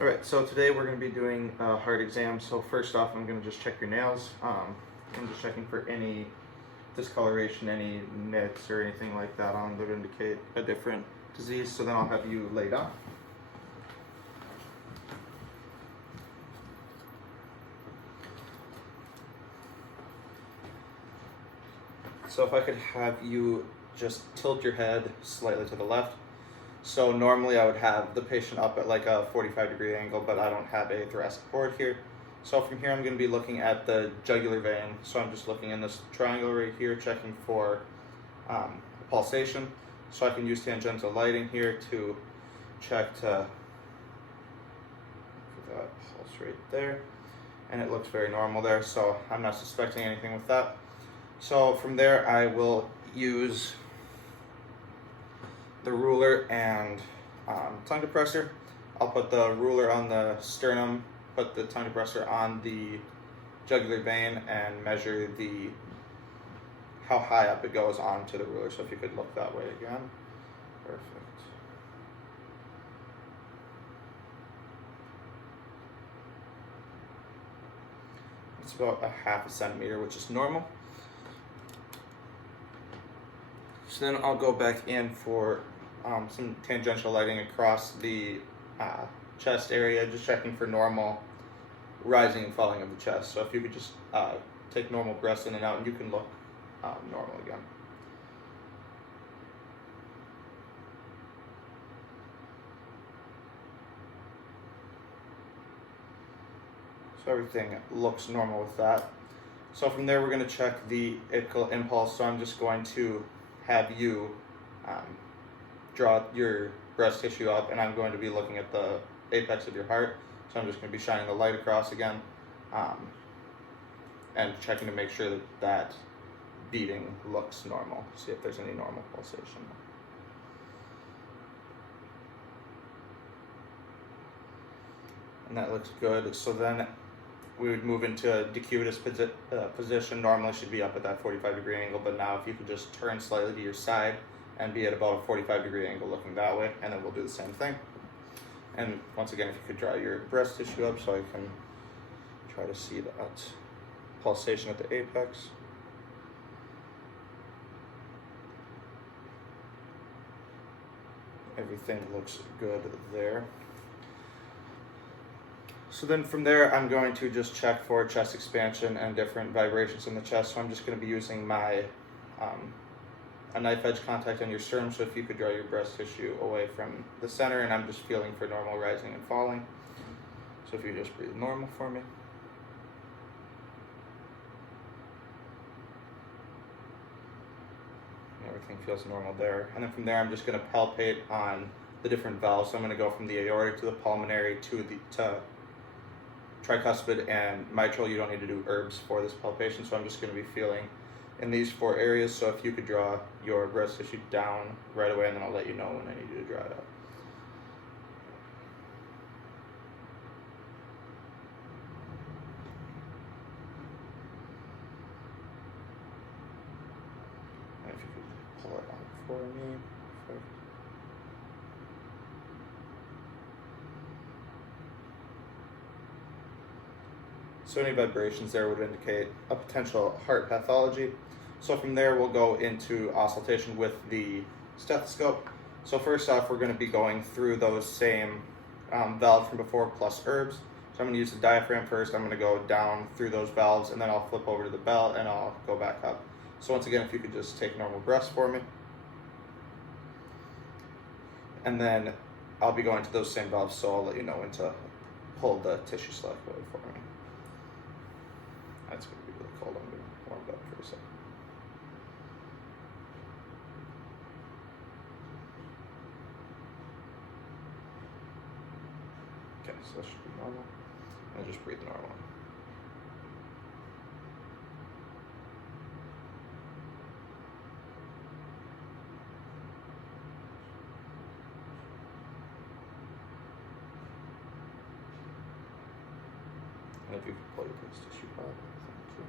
Alright, so today we're going to be doing a heart exam. So first off, I'm going to just check your nails. I'm just checking for any discoloration, any nits or anything like that on that would indicate a different disease. So then I'll have you lay down. So if I could have you just tilt your head slightly to the left. So normally I would have the patient up at like a 45-degree angle, but I don't have a thoracic port here. So from here I'm going to be looking at the jugular vein. So I'm just looking in this triangle right here, checking for pulsation. So I can use tangential lighting here to check to that pulse right there. And it looks very normal there, so I'm not suspecting anything with that. So from there I will use the ruler and tongue depressor. I'll put the ruler on the sternum, put the tongue depressor on the jugular vein, and measure how high up it goes onto the ruler. So if you could look that way again. Perfect. It's about a half a centimeter, which is normal. So then I'll go back in for some tangential lighting across the chest area, just checking for normal rising and falling of the chest. So if you could just take normal breaths in and out, and you can look normal again. So everything looks normal with that. So from there we're going to check the apical impulse. So I'm just going to have you draw your breast tissue up, and I'm going to be looking at the apex of your heart. So I'm just going to be shining the light across again and checking to make sure that beating looks normal. See if there's any normal pulsation. And that looks good. So then we would move into a decubitus position. Normally should be up at that 45-degree angle, but now if you could just turn slightly to your side and be at about a 45-degree angle looking that way, and then we'll do the same thing. And once again, if you could draw your breast tissue up so I can try to see that pulsation at the apex. Everything looks good there. So then from there, I'm going to just check for chest expansion and different vibrations in the chest. So I'm just going to be using my a knife edge contact on your sternum. So if you could draw your breast tissue away from the center, and I'm just feeling for normal rising and falling. So if you just breathe normal for me. Everything feels normal there. And then from there, I'm just going to palpate on the different valves. So I'm going to go from the aortic to the pulmonary to tricuspid and mitral. You don't need to do herbs for this palpation, so I'm just going to be feeling in these 4 areas. So if you could draw your breast tissue down right away, and then I'll let you know when I need you to draw it up. And if you could pull it out for me. Perfect. So any vibrations there would indicate a potential heart pathology. So from there, we'll go into auscultation with the stethoscope. So first off, we're going to be going through those same valves from before plus herbs. So I'm going to use the diaphragm first. I'm going to go down through those valves, and then I'll flip over to the belt, and I'll go back up. So once again, if you could just take normal breaths for me. And then I'll be going to those same valves, so I'll let you know when to pull the tissue select away for me. That's going to be really cold. I'm going to warm it up for a second. Okay, so that should be normal. And just breathe normal. And if you could pull your breast tissue back, thank you.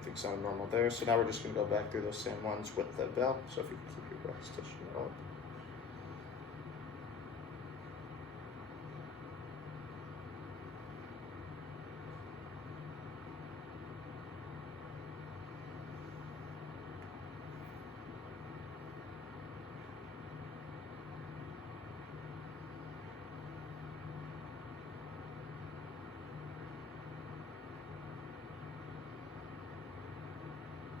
Everything sounded normal there. So now we're just going to go back through those same ones with the bell. So if you can keep your breast tissue up.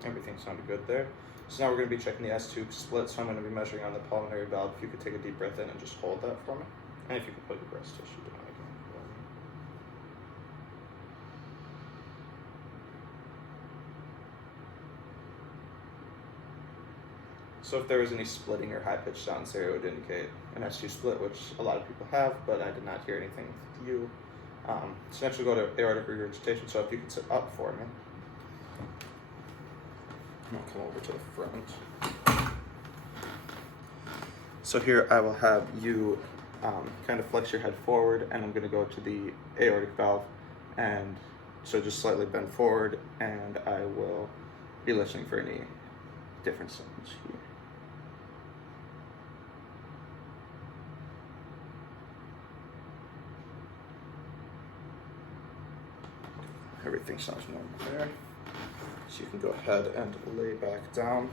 Everything sounded good there. So now we're going to be checking the S-tube split. So I'm going to be measuring on the pulmonary valve. If you could take a deep breath in and just hold that for me. And if you could put your breast tissue down again. So if there was any splitting or high-pitched sounds there, it would indicate an S-tube split, which a lot of people have, but I did not hear anything with you. So next we'll go to aortic regurgitation. So if you could sit up for me. I'll come over to the front. So here I will have you kind of flex your head forward, and I'm going to go to the aortic valve, and so just slightly bend forward, and I will be listening for any different sounds here. Everything sounds normal there. So you can go ahead and lay back down.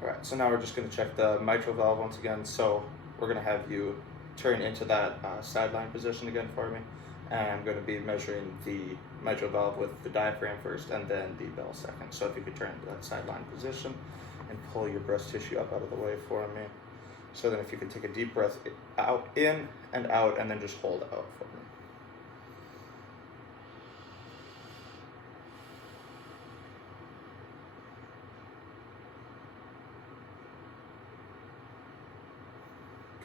All right, so now we're just going to check the mitral valve once again. So we're going to have you turn into that sideline position again for me. And I'm going to be measuring the mitral valve with the diaphragm first and then the bell second. So if you could turn into that sideline position and pull your breast tissue up out of the way for me. So then if you could take a deep breath out, in and out, and then just hold out for me.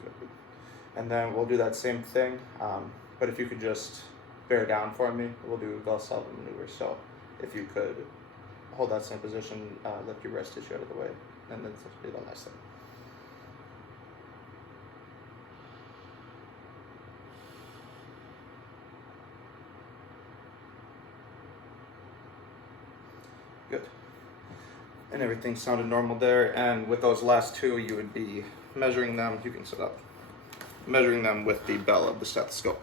Good. And then we'll do that same thing, but if you could just bear down for me, we'll do Valsalva maneuver. So if you could hold that same position, lift your breast tissue out of the way, and then this will be the last thing. Good. And everything sounded normal there. And with those last two, you would be measuring them. You can sit up. Measuring them with the bell of the stethoscope.